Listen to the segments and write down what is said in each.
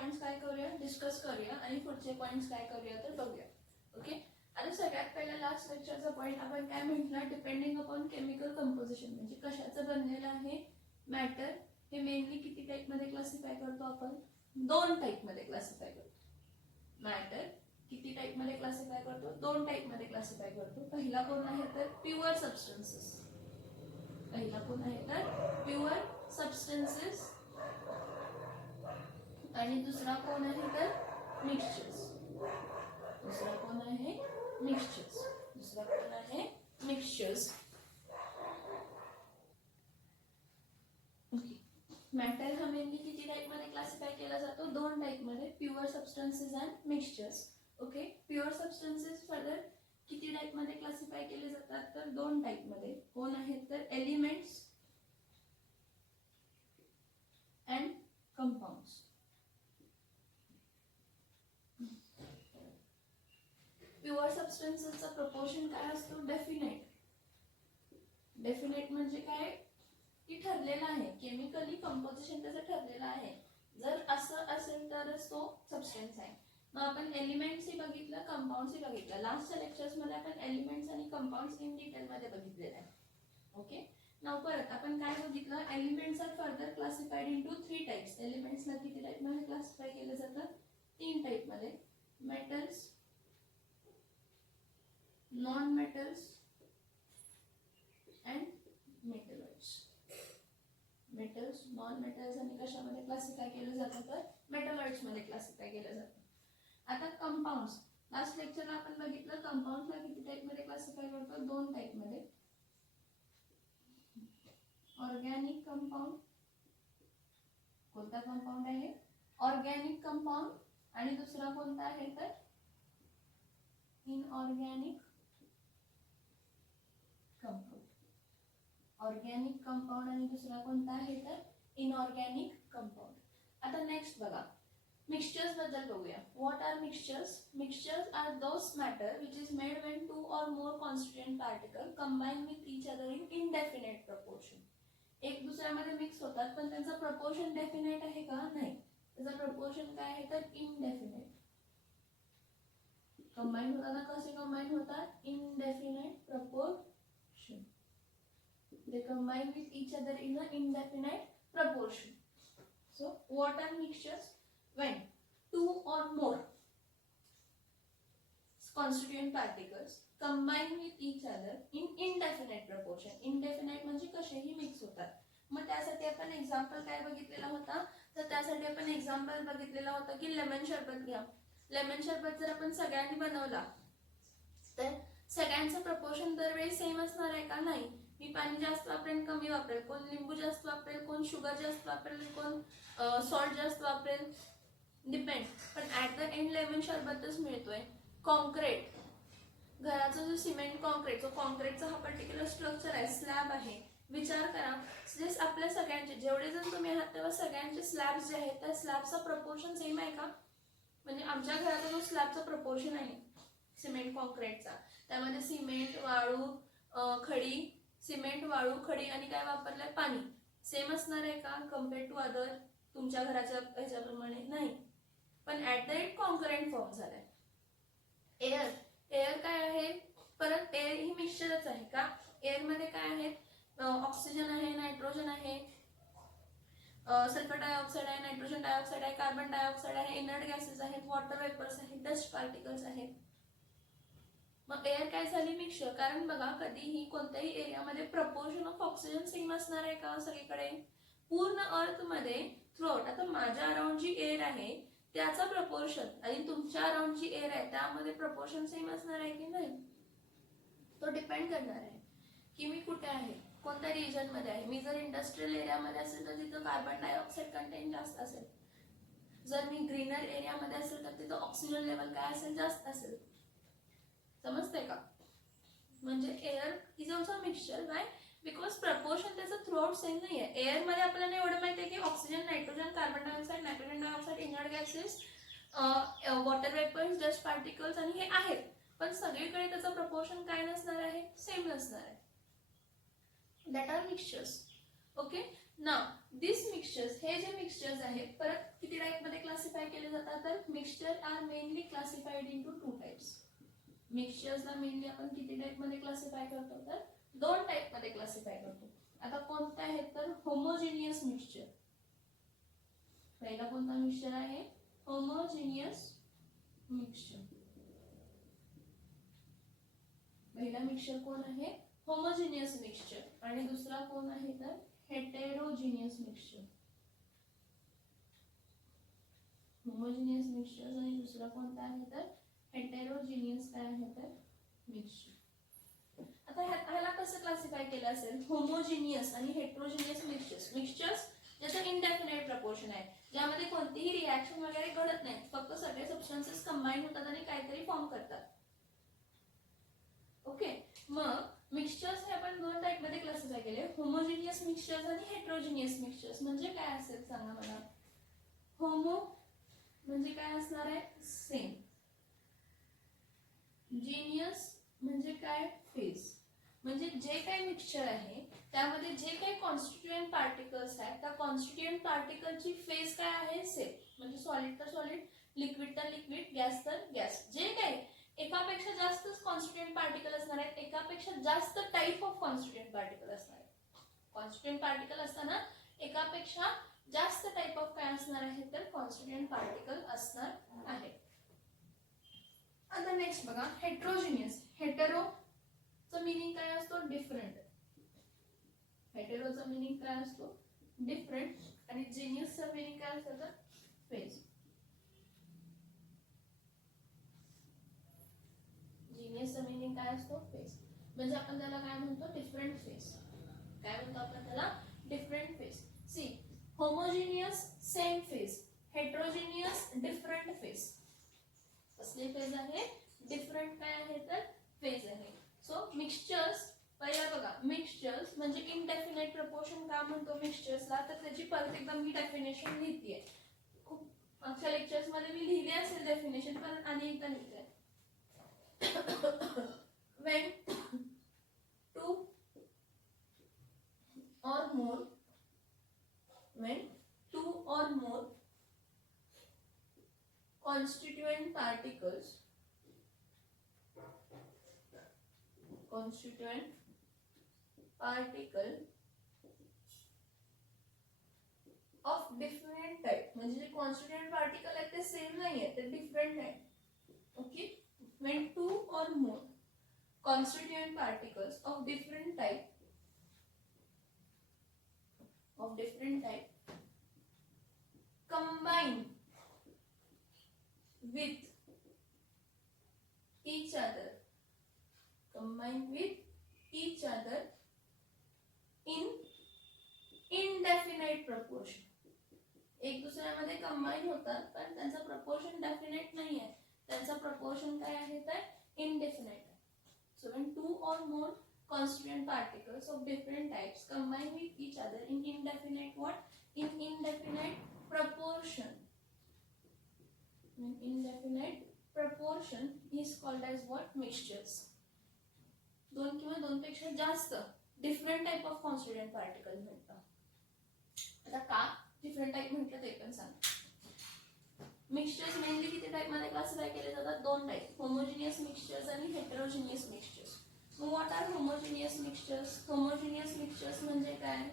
Points काय करूया, discuss करूया आणि पुढचे पॉइंट्स काय करूया तर बघूया. ओके. आता सगळ्यात पहिला लास्ट लेक्चरचा पॉइंट आपण काय म्हटलं, डिपेंडिंग अपॉन केमिकल कंपोजिशन, म्हणजे कशाचं बनलेलं आहे मॅटर. हे मेनली किती टाइप मध्ये क्लासिफाय करतो आपण, 2 टाइप मध्ये क्लासिफाय करतो. मॅटर किती टाइप मध्ये क्लासिफाय करतो, 2 टाइप मध्ये क्लासिफाय करतो. पहिला कोण आहे तर प्युअर सबस्टन्सेस, पहिला कोण आहे तर प्युअर सबस्टन्सेस, आणि दुसरा कोण आहे तर मिक्सचर्स. दुसरा कोण आहे मिक्सचर्स, दुसरा कोण आहे मिक्सचर्स. ओके. मॅटर हा मेनली किती टाइप मध्ये क्लासिफाय केला जातो, 2 टाइप मध्ये, pure substances and mixtures. Okay. Pure substances further किती टाइप मध्ये क्लासिफाय केले जातात तर 2 टाइप मध्ये. कोण आहेत तर एलिमेंट्स अँड कंपाऊंड्स. प्युअर सबस्टन्सेसचा प्रपोर्शन काय असतो, डेफिनेट. डेफिनेट म्हणजे काय की ठरलेला आहे, केमिकली कंपोजिशन त्याचं ठरलेलं आहे. जर असं असेल तरच तो सबस्टन्स आहे. मग आपण एलिमेंट्सही बघितलं, कंपाऊंड्सही बघितलं. लास्टच्या लेक्चर्स मध्ये आपण एलिमेंट्स आणि कंपाऊंड्स इन डिटेल मध्ये बघितलेलं आहे. ओके. नाव परत आपण काय बघितलं, elements are further classified into 3 types. एलिमेंट्सला किती टाइप मध्ये क्लासिफाय केले जातात, 3 टाइप मध्ये. Metals, non metals and metalloids. Metals, non metals आणि कशामध्ये क्लासिफाय केलं जातं तर मेटलॉइड्स मध्ये क्लासिफाय केलं जातं. आता कंपाऊंड्स, लास्ट लेक्चरला आपण बघितलं कंपाऊंड्सला किती टाइप मध्ये क्लासिफाय करतो, 2 टाइप मध्ये. ऑर्गॅनिक कंपाऊंड, कोणता कंपाऊंड आहे ऑर्गॅनिक कंपाऊंड, आणि दुसरा कोणता आहे तर इनऑर्गॅनिक कंपाऊंड. ऑर्गॅनिक कंपाऊंड आणि दुसरा कोणता आहे तर इनऑर्गॅनिक कंपाऊंड. आता नेक्स्ट बघा, मिक्सचर्स बद्दल बघूया. What are mixtures? Mixtures are those matter which is made when 2 or more constituent particle combine with each other in indefinite proportion. एक दुसऱ्यामध्ये मिक्स होतात पण त्यांचा प्रपोर्शन डेफिनेट आहे का, नाही. त्याचा प्रपोर्शन काय आहे तर इनडेफिनेट. कंबाईन होताना कसे कंबाईन होतात, indefinite proportion. They combine with each other in an indefinite proportion. So, what are mixtures? When 2 or more constituent particles combine with each other in indefinite proportion. Indefinite म्हणजे कसेही mix होतात. मग त्यासाठी आपण example काय बघितलेला होता तर त्यासाठी आपण एक्झाम्पल बघितलेला होता की लेमन शरबत घ्या. लेमन शरबत जर आपण सगळ्यांनी बनवला तर सगळ्यांचं प्रपोर्शन दरवेळी सेम असणार आहे का, नाही. मी पाणी जास्त वापरेल, कमी वापरेल, कोण लिंबू जास्त वापरेल, कोण शुगर जास्त वापरेल, कोण सॉल्ट जास्त वापरेल, डिपेंड. पण ऍट द एंड लेमन शरबतच मिळतोय. कॉन्क्रीट, घराचा जो सिमेंट कॉन्क्रीट, जो कॉन्क्रीटचा हा पर्टिक्युलर स्ट्रक्चर आहे, स्लॅब आहे. विचार करा, जे आपल्या सगळ्यांचे जेवढे जण तुम्ही आहात तेव्हा सगळ्यांचे स्लॅब्स जे आहेत त्या स्लॅबचा प्रपोर्शन सेम आहे का? म्हणजे आमच्या घराचा जो स्लॅबचा प्रपोर्शन आहे सिमेंट कॉन्क्रीटचा, त्यामध्ये सिमेंट, वाळू, खडी, सिमेंट, वाळू, खडी आणि काय वापरलंय, पाणी, सेम असणार आहे का कम्पेअर टू अदर तुमच्या घराच्या ह्याच्याप्रमाणे, नाही. पण at the end concurrent form झालाय. एअर, एअर काय आहे, परत एअर ही मिक्सचरच आहे का. एअर मध्ये काय आहेत, ऑक्सिजन आहे, नायट्रोजन आहे, सल्फर डायऑक्साइड आहे, नायट्रोजन डायऑक्साइड आहे, कार्बन डायऑक्साइड आहे, इनर्ट गॅसेस आहेत, वॉटर वेपर्स आहेत, डस्ट पार्टिकल्स आहेत. मग एअर काय झाली, मिक्सचर. कारण बघा कधीही कोणत्याही एरियामध्ये प्रपोर्शन ऑफ ऑक्सिजन सेम असणार आहे का सगळीकडे, पूर्ण अर्थ मध्ये थ्रूआउट. आता माझ्या अराउंड जी एअर आहे त्याचा प्रपोर्शन आणि तुमच्या अराउंड जी एअर आहे त्यामध्ये प्रपोर्शन सेम असणार आहे की नाही, तो डिपेंड करणार आहे की मी कुठे आहे, कोणत्या रिजन मध्ये आहे. मी जर इंडस्ट्रियल एरियामध्ये असेल तर तिथं कार्बन डायऑक्साइड कंटेंट जास्त असेल. जर मी ग्रीनर एरियामध्ये असेल तर तिथं ऑक्सिजन लेवल काय असेल, जास्त असेल. समजते का? म्हणजे air is also mixture. By because proportion त्याचं थ्रूआउट सेम नाही आहे. एअर मध्ये आपल्याला एवढं माहिती आहे की oxygen, nitrogen, carbon dioxide, nitrogen dioxide, inert gases, water vapours, dust particles आणि हे आहेत. पण सगळीकडे त्याचं प्रपोर्शन काय नसणार आहे, सेम नसणार आहे. That are mixtures. ओके. नाव दिस मिक्सचर्स, हे जे मिक्सचर्स आहेत परत किती टाइप मध्ये क्लासिफाय केले जातात, तर mixture are mainly classified into 2 types. मिक्सचर्सला मेनली आपण किती टाइप मध्ये क्लासिफाय करतो, तर 2 टाइप मध्ये क्लासिफाय करतो. आता कोणते आहेत, तर होमोजिनियस मिक्सचर. पहिला कोणता मिक्सचर आहे, होमोजिनियस मिक्सचर. पहिला मिक्सचर कोण आहे, होमोजिनियस मिक्सचर. आणि दुसरा कोण आहे, तर हेटेरोजिनियस मिक्सचर. होमोजिनियस मिक्सचर आणि दुसरा कोणता आहे, तर हेटेरोजिनियस काय आहे, तर मिक्सचर. आता ह्याला कसं क्लासिफाय केलं असेल, होमोजिनियस आणि हेटेरोजिनियस मिक्सचर्स. मिक्सचर्स ज्याचं इनडेफिनाइट प्रपोर्शन आहे, ज्यामध्ये कोणतीही रिएक्शन वगैरे घडत नाही, फक्त सगळे सबस्टन्सेस कंबाईन होतात आणि काहीतरी फॉर्म करतात. ओके, मग मिक्सचर्स हे आपण 2 टाइप मध्ये क्लासिफाय केले, होमोजिनियस मिक्सचर्स आणि हेटेरोजिनियस मिक्सचर्स. म्हणजे काय असेल सांगा मला. होमो म्हणजे काय असणार आहे, सेम. जिनियस म्हणजे काय, फेज. म्हणजे जे काही मिक्सचर आहे त्यामध्ये जे काही कॉन्स्टिट्यूएंट पार्टिकल्स आहेत त्या कॉन्स्टिट्यूएंट पार्टिकलची फेज काय आहे, सेम. म्हणजे सॉलिड तर सॉलिड, लिक्विड तर लिक्विड, गॅस तर गॅस. जे काही एकापेक्षा जास्त कॉन्स्टिट्यूएंट पार्टिकल असणार आहेत, एकापेक्षा जास्त टाइप ऑफ कॉन्स्टिट्यूएंट पार्टिकल असणार आहेत. कॉन्स्टिट्यूएंट पार्टिकल असताना एकापेक्षा जास्त टाइप ऑफ काय असणार आहे, तर कॉन्स्टिट्यूएंट पार्टिकल असणार आहे. आता नेक्स्ट बघा, हेटेरोजिनियस. हेटेरोचा मीनिंग काय असतो, डिफरंट. हेटेरोचा मीनिंग काय असतो, डिफरंट. आणि जिनियसचा मीनिंग काय असतो, तर फेज. जिनियसचा मीनिंग काय असतो, फेज. म्हणजे आपण त्याला काय म्हणतो, डिफरंट फेज. काय म्हणतो आपण त्याला, different phase. See, homogeneous same phase, heterogeneous different phase. कसले फेज आहे, डिफरंट काय आहे, तर फेज आहे. सो मिक्सचर्स, पहिला बघा, मिक्सचर्स म्हणजे इनडेफिनाइट प्रपोर्शन का म्हणतो मिक्सचर्सला, तर त्याची परत एकदा मी डेफिनेशन लिहितेय. खूप मागच्या लेक्चर्स मध्ये मी लिहिले असेल डेफिनेशन, पण आणि एकदा लिहिते. when two or more constituent particles of different type, म्हणजे जे कॉन्स्टिट्यूएंट पार्टिकल आहेत ते सेम नाही आहेत, ते डिफरंट आहेत. Okay, when 2 or more constituent particles of different type combine with each other in indefinite proportion. एक दुसऱ्यामध्ये कंबाईन होतात पण त्यांचा प्रपोर्शन डेफिनेट नाही आहे, त्यांचा प्रपोर्शन काय आहे, तर indefinite. So when 2 or more constituent particles of different types combine with each other in indefinite proportion. Indefinite proportion is called as what, mixtures. 2 किंवा 2 पेक्षा जास्त different type of constituent particle म्हणतात. आता का डिफरंट टाइप म्हटलं ते पण सांग. मिक्सचर्स मेनली किती टाइप मध्ये क्लासिफाय केले जातात, 2 टाइप, होमोजिनियस मिक्सचर्स आणि हेटेरोजिनियस मिक्सचर्स. मग what are homogeneous mixtures. Homogeneous mixtures म्हणजे काय,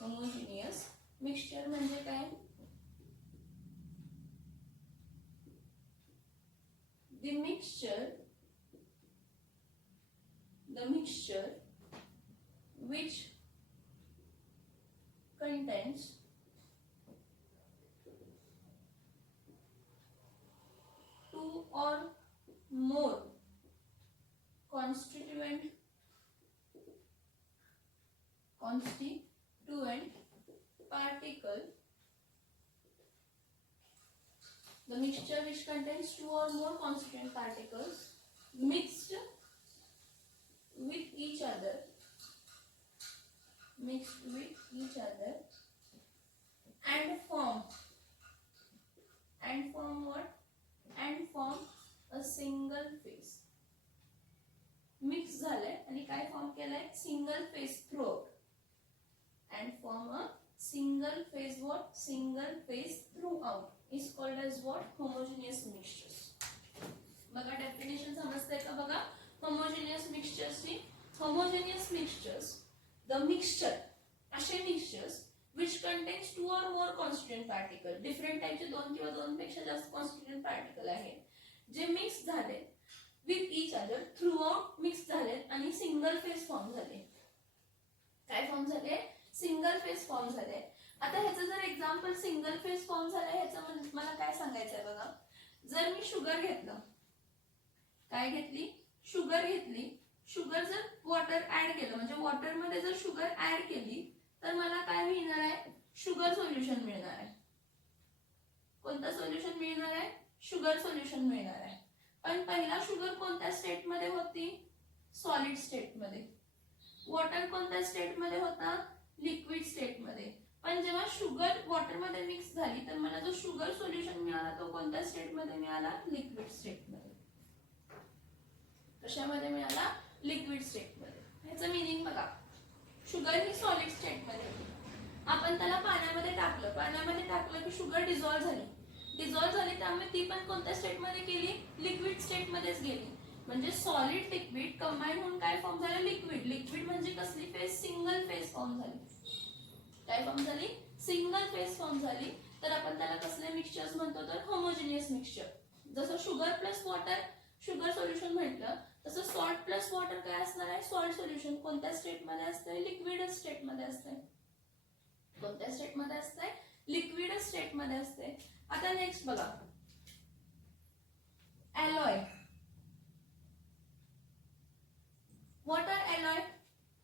होमोजिनियस मिक्सचर म्हणजे काय, the mixture which contains two or more constituent particle. The mixture which contains 2 or more constituent particles mixed with each other and form what? And form a single phase. Mix झालंय आणि काय form केलाय, single phase throat. and form a single phase what? Single phase throughout is called as what? Homogeneous mixtures. बघा definition समजते का बघा homogeneous mixtures ची. Homogeneous mixtures, the mixture, असे mixtures which contains two or more constituent particle, different type चे दोन किंवा दोन पेक्षा जास्त constituent particle आहेत जे मिक्स झाले with each other throughout, mix झाले आणि सिंगल फेज फॉर्म झाले. काय फॉर्म झाले? सिंगल फेज फॉर्म झाले. आता ह्याचं जर एक्झाम्पल सिंगल फेज फॉर्म झालं ह्याचं मला काय सांगायचंय बघा. जर मी शुगर घेतलं, काय घेतली? शुगर घेतली. शुगर जर वॉटर ऍड केलं म्हणजे वॉटर मध्ये जर शुगर ऍड केली तर मला काय मिळणार आहे? शुगर सोल्युशन मिळणार आहे. कोणतं सोल्युशन मिळणार आहे? शुगर सोल्युशन मिळणार आहे. पण पहिला शुगर कोणत्या स्टेट मध्ये होती? सॉलिड स्टेट मध्ये. वॉटर कोणत्या स्टेट मध्ये होता? लिक्विड स्टेट मध्ये. पण जेव्हा शुगर वॉटर मध्ये मिक्स झाली तर मला जो शुगर सोल्युशन मिळाला तो कोणत्या स्टेट मध्ये मिळाला? लिक्विड स्टेट मध्ये. कशामध्ये मिळाला? लिक्विड स्टेट मध्ये. ह्याचं मीनिंग बघा. शुगर ही सॉलिड स्टेट मध्ये होती. आपण त्याला पाण्यामध्ये टाकलं, पाण्यामध्ये टाकलं की शुगर डिझॉल्व्ह झाली. डिझॉल्व्ह झाली त्यामुळे ती पण कोणत्या स्टेट मध्ये गेली? लिक्विड स्टेट मध्येच गेली. म्हणजे सॉलिड लिक्विड कंबाईन होऊन काय फॉर्म झालं? लिक्विड. लिक्विड म्हणजे कसली फेज? सिंगल फेज फॉर्म झाली. काय फॉर्म झाली? सिंगल फेज फॉर्म झाली. तर आपण त्याला कसले मिक्सचर्स म्हणतो? तर होमोजिनियस मिक्सचर. जसं sugar plus water sugar solution म्हटलं तसं सॉल्ट प्लस वॉटर काय असणार आहे? Salt solution. कोणत्या स्टेट मध्ये असतंय? लिक्विड स्टेट मध्ये असतंय. कोणत्या स्टेट मध्ये असतंय? लिक्विड स्टेट मध्ये असते. आता नेक्स्ट बघा, alloy. What are alloy?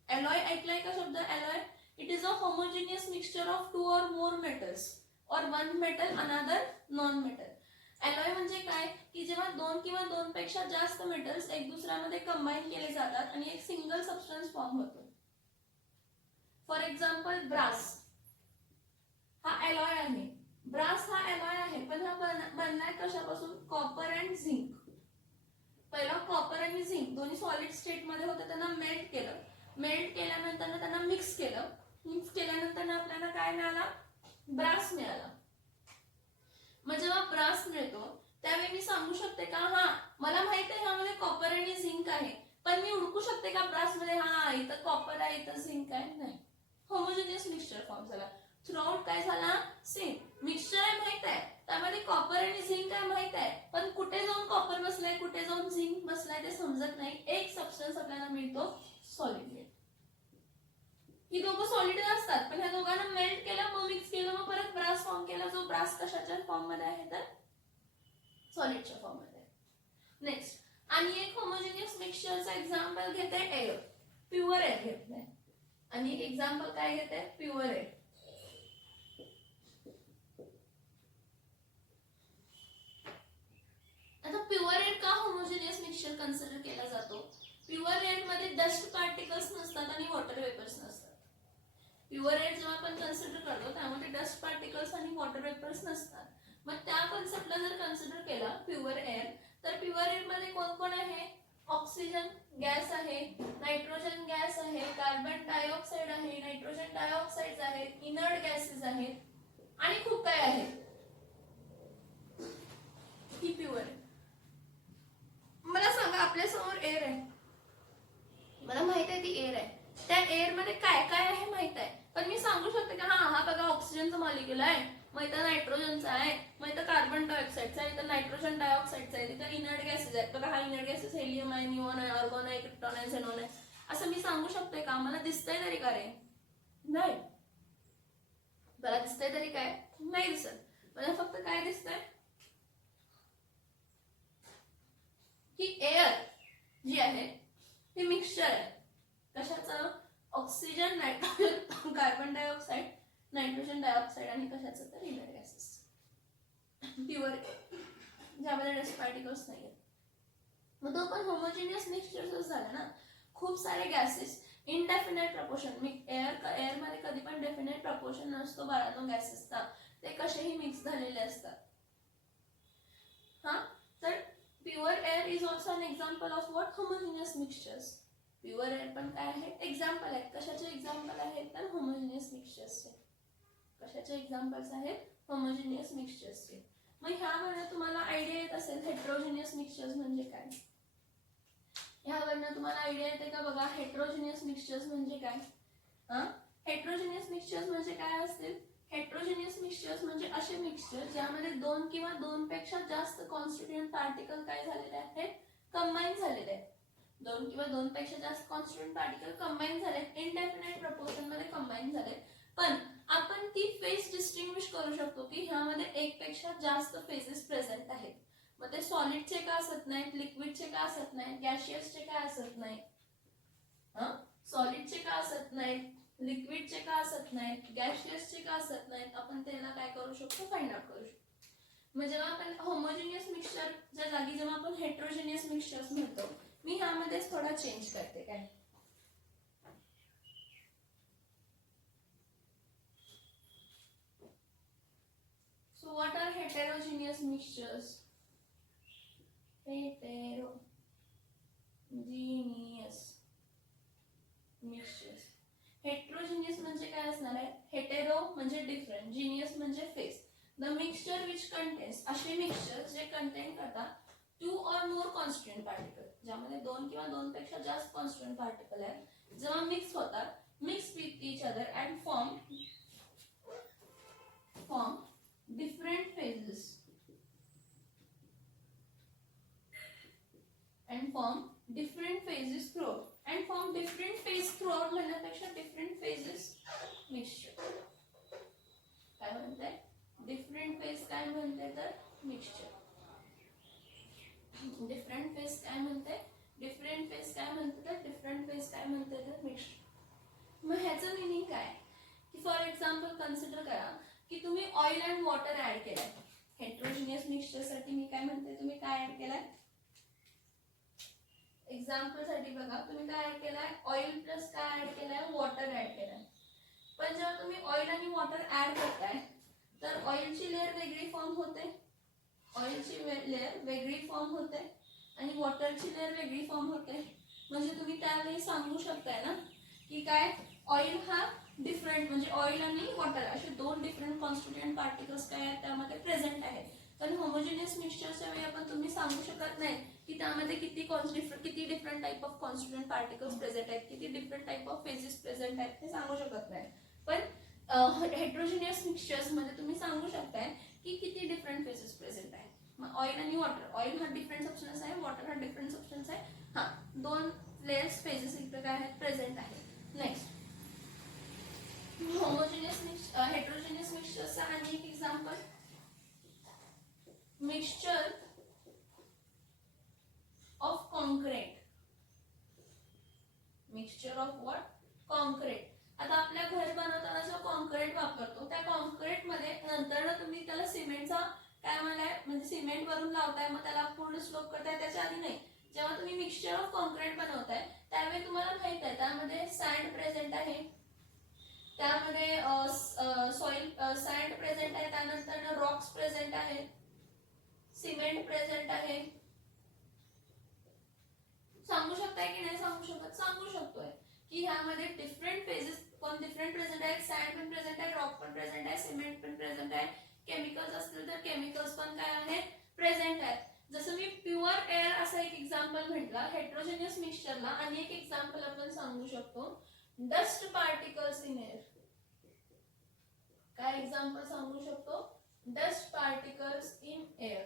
Alloy ऐकलाय का शब्द? alloy. It is a homogeneous mixture of two or more metals or one metal another non-metal. alloy म्हणजे काय की जेव्हा दोन किंवा दोन पेक्षा जास्त मेटल्स एक दुसऱ्यामध्ये कंबाईन केले जातात आणि एक सिंगल सबस्टन्स फॉर्म होतो. फॉर एक्झाम्पल ब्रास हा alloy आहे. ब्रास हा alloy आहे पण हा बनलाय कशापासून? Copper and zinc. पहिला कॉपर आणि झिंक दोन्ही सॉलिड स्टेट मध्ये होते, त्यांना मेल्ट केलं. मेल्ट केल्यानंतर त्यांना मिक्स केलं. मिक्स केल्यानंतर आपल्याला काय मिळाला? ब्रास मिळाला. मग जेव्हा ब्रास मिळतो त्यावेळी मी सांगू शकते का हा मला माहित आहे ह्यामध्ये कॉपर आणि झिंक आहे, पण मी ओळखू शकते का ब्रास मध्ये हा इथं कॉपर आहे इथं झिंक आहे? नाही. होमोजेनियस मिक्सचर फॉर्म झाला. थ्रूआउट काय झाला? सेम. मिक्सचर आहे माहित आहे, त्यामध्ये कॉपर आणि झिंक आहे माहित आहे, पण कुठे जाऊन कॉपर बसलाय कुठे जाऊन झिंक बसलाय ते समजत नाही. एक सबस्टन्स आपल्याला मिळतो सॉलिड. ही दोघं सॉलिड असतात पण ह्या दोघांना मेल्ट केलं मग मिक्स केलं मग परत ब्रास फॉर्म केला. जो ब्रास कशाच्या फॉर्म मध्ये आहे तर सॉलिडच्या फॉर्म मध्ये. नेक्स्ट आणि एक होमोजेनियस मिक्सचरचा एक्झाम्पल घेते एअर. प्युअर एअर घेतलंय आणि एक्झाम्पल काय घेते? Pure air. आता प्युअर एअर का होमोजेनियस मिक्सचर कन्सिडर केला जातो? प्युअर एअर मध्ये डस्ट पार्टिकल्स नसतात आणि वॉटर वेपर्स नसतात. प्युअर एअर जेव्हा आपण कन्सिडर करतो त्यामध्ये डस्ट पार्टिकल्स आणि वॉटर वेपर्स नसतात. मग त्या कन्सेप्टला जर कन्सिडर केला प्युअर एअर तर प्युअर एअर मध्ये कोण कोण आहे? ऑक्सिजन गॅस आहे, नायट्रोजन गॅस आहे, कार्बन डायऑक्साइड आहे, नायट्रोजन डायऑक्साइड आहेत, इनर्ट गॅसेस आहेत आणि खूप काय आहे. ही प्युअर एअर. मला सांगा आपल्या समोर एअर आहे, मला माहित आहे ती एअर आहे. त्या एअर मध्ये काय काय आहे माहित आहे, पण मी सांगू शकते का हा हा बघा ऑक्सिजनचा मॉलिक्युल आहे, मग इथं नायट्रोजनचा आहे, मग इथं कार्बन डायऑक्साइडचा आहे, इथं नायट्रोजन डायऑक्साइडचा आहे, इथं इनर्ट गॅसेस आहेत बघा. हा इनर्ट गॅसेस हेलियम आहे, निऑन आहे, आर्गॉन आहे, क्रिप्टॉन आहे, झेनॉन आहे. असं मी सांगू शकते का? मला दिसतंय तरी का रे? नाही. मला दिसतंय तरी काय? नाही दिसत. मला फक्त काय दिसतंय की एअर जी आहे ती मिक्सचर आहे. कशाचं? Oxygen, nitrogen, carbon dioxide, nitrogen dioxide आणि कशाचं? तर इनर्ट गॅसेस. प्युअर ज्यामध्ये डस्ट पार्टिकल्स नाही आहेत. मग तो पण होमोजेनियस मिक्सचरच झाला ना. खूप सारे गॅसेस इनडेफिनाइट प्रपोर्शन. एअर मध्ये कधी पण डेफिनाइट प्रपोर्शन नसतो बाळांनो गॅसेसचा, ते कसेही मिक्स झालेले असतात. हा तर pure air is also an example of what? Homogeneous mixtures. Pure air पण काय आहे, एक्झाम्पल आहेत. कशाचे एक्झाम्पल आहेत तर होमोजिनियस मिक्सचर्सचे. कशाचे एक्झाम्पल्स आहेत, होमोजिनियस मिक्सचर्सचे. मग ह्यावरनं तुम्हाला आयडिया येत असेल हेट्रोजिनियस मिक्सचर्स म्हणजे काय. ह्यावरनं तुम्हाला आयडिया येते का बघा, हेट्रोजिनियस मिक्सचर्स म्हणजे काय. हेट्रोजिनियस मिक्सचर्स म्हणजे काय असतील, हेट्रोजिनियस मिक्सचर्स म्हणजे असे मिक्सचर ज्यामध्ये दोन किंवा दोनपेक्षा जास्त कॉन्स्टिट्यूएंट पार्टिकल काय झालेले आहेत, कंबाईन झालेले आहेत. दोन किंवा दोनपेक्षा जास्त कॉन्स्टिट्यूएंट पार्टिकल कंबाईन झाले, इनडेफिनाइट प्रपोर्शन मध्ये कंबाईन झाले. पण आपण ती फेज डिस्टिंग्विश करू शकतो की ह्यामध्ये एक पेक्षा जास्त फेजेस प्रेझेंट आहेत. मग ते सॉलिडचे का असत नाहीत, लिक्विडचे का असत नाहीत, गॅशियसचे का असत नाहीत, सॉलिडचे का असत नाहीत, लिक्विडचे का असत नाहीत, गॅशियसचे का असत नाहीत, आपण त्यांना काय करू शकतो, फाइंड आउट करू शकतो. मग जेव्हा आपण होमोजिनियस मिक्सचरच्या जागी जेव्हा आपण हेट्रोजिनियस मिक्सचर्स म्हणतो, मी ह्यामध्येच थोडा चेंज करते काय. So what are heterogeneous mixtures? Heterogeneous mixtures. Heterogeneous म्हणजे काय असणार आहे, हेटेरो म्हणजे डिफरंट, जीनियस म्हणजे face. The mixture which contains, असे मिक्सचर जे कंटेन करतात 2 or more constituent particle, ज्यामध्ये दोन किंवा दोनपेक्षा जास्त कॉन्स्टिट्यूएंट पार्टिकल आहेत, जेव्हा मिक्स होतात, mix with each other and form different phases and form different phases throughout and form different phase throughout म्हणण्यापेक्षा different phases mixture काय म्हणते, different phase काय म्हणते तर mixture, different phase काय म्हणते, different phase काय म्हणते तर different phase काय म्हणते तर mixture. मग ह्याचं मीनिंग काय की फॉर एक्झाम्पल कन्सिडर करा की तुम्ही ऑइल अँड वॉटर ऍड केलाय. हेट्रोजिनियस मिक्सचर साठी मी काय म्हणते, तुम्ही काय ऍड केलाय, एक्झाम्पल साठी बघा, तुम्ही काय ऍड केलाय, ऑइल प्लस काय ऍड केलाय, वॉटर ऍड केलाय. पण जेव्हा तुम्ही ऑइल आणि वॉटर ऍड करताय तर ऑइलची लेअर वेगळी फॉर्म होते, ऑइलची लेअर वेगळी फॉर्म होते आणि वॉटरची लेअर वेगळी फॉर्म होते. म्हणजे तुम्ही त्यावेळी सांगू शकताय ना की काय, ऑइल हा डिफरंट, म्हणजे ऑइल आणि वॉटर असे दोन डिफरंट कॉन्स्टिट्यूएंट पार्टिकल्स काय आहेत त्यामध्ये प्रेझेंट आहेत. पण होमोजिनियस मिक्सचरच्या वेळी आपण तुम्ही सांगू शकत नाही की त्यामध्ये किती different type of constituent particles present आहेत, किती different type of phases present आहेत हे सांगू शकत नाही. पण हेट्रोजिनियस मिक्सचर्स मध्ये तुम्ही सांगू शकताय की किती डिफरंट फेजेस प्रेझेंट आहेत. मग ऑइल आणि वॉटर, ऑइल हा डिफरंट सबस्टन्स आहे, वॉटर हा डिफरंट सबस्टन्स आहे, हा दोन लेयर्स फेजेस इकडे काय आहेत, प्रेझेंट आहेत. नेक्स्ट हेट्रोजिनियस मिक्सचरचा आणि एक example, mixture of concrete. Mixture of what, concrete. आता आपल्या घर बनवताना जो कॉन्क्रीट वापरतो त्या कॉन्क्रीट मध्ये नंतर तुम्ही त्याला सिमेंटचा काय म्हणाय, म्हणजे सिमेंट वरून लावताय, मग त्याला पूर्ण स्लोप करताय, त्याच्या आधी नाही. जेव्हा तुम्ही मिक्सचर ऑफ कॉन्क्रीट बनवताय त्यावेळी तुम्हाला माहित आहे त्यामध्ये सँड प्रेझेंट आहे, त्यामध्ये सॉइल सँड प्रेझेंट आहे, त्यानंतर रॉक्स प्रेझेंट आहे, सिमेंट प्रेझेंट आहे. सांगू शकताय की नाही सांगू शकत, सांगू शकतोय की ह्यामध्ये डिफरंट फेजेस पण डिफरंट प्रेझेंट आहेत, सँड पण प्रेझेंट आहे, रॉक पण प्रेझेंट आहे, सिमेंट पण प्रेझेंट आहे, केमिकल्स असतील तर केमिकल्स पण काय आहेत, प्रेझेंट आहेत. जसं मी प्युअर एअर असा एक एक्झाम्पल म्हटलं, हेट्रोजिनियस मिक्सचरला आणि एक एक्झाम्पल आपण सांगू शकतो, डस्ट पार्टिकल्स इन एअर. काय एक्झाम्पल सांगू शकतो, डस्ट पार्टिकल्स इन एअर.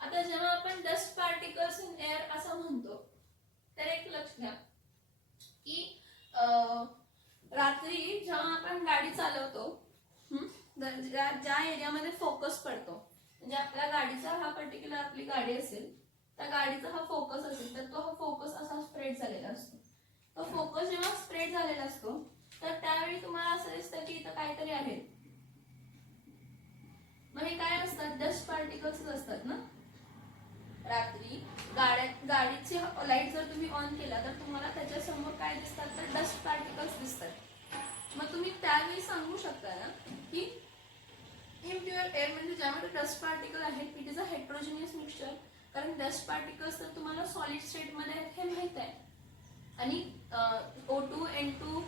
आता जेव्हा आपण डस्ट पार्टिकल्स इन एअर असं म्हणतो तर एक लक्ष घ्या की रात्री जेव्हा आपण गाडी चालवतो, ज्या एरियामध्ये फोकस पडतो, म्हणजे आपल्या गाडीचा हा पर्टिक्युलर आपली गाडी असेल, त्या गाडीचा हा फोकस असेल तर तो हा फोकस असा स्प्रेड झालेला असतो. तो फोकस जेव्हा स्प्रेड झालेला असतो तर त्यावेळी तुम्हाला असं दिसतं की इथं काहीतरी आहे. मग हे काय असतात, डस्ट पार्टिकल्स असतात ना. रात्री गाडीची लाईट जर तुम्ही ऑन केला तर तुम्हाला त्याच्या समोर काय दिसतात तर डस्ट पार्टिकल्स दिसतात. मग तुम्ही त्यावेळी सांगू शकता ना की इम्प्युअर एअर म्हणजे ज्यामध्ये डस्ट पार्टिकल आहेत it is a heterogeneous mixture. कारण डस्ट पार्टिकल्स तर तुम्हाला सॉलिड स्टेट मध्ये आहेत हे माहित आहे, आणि O2 N2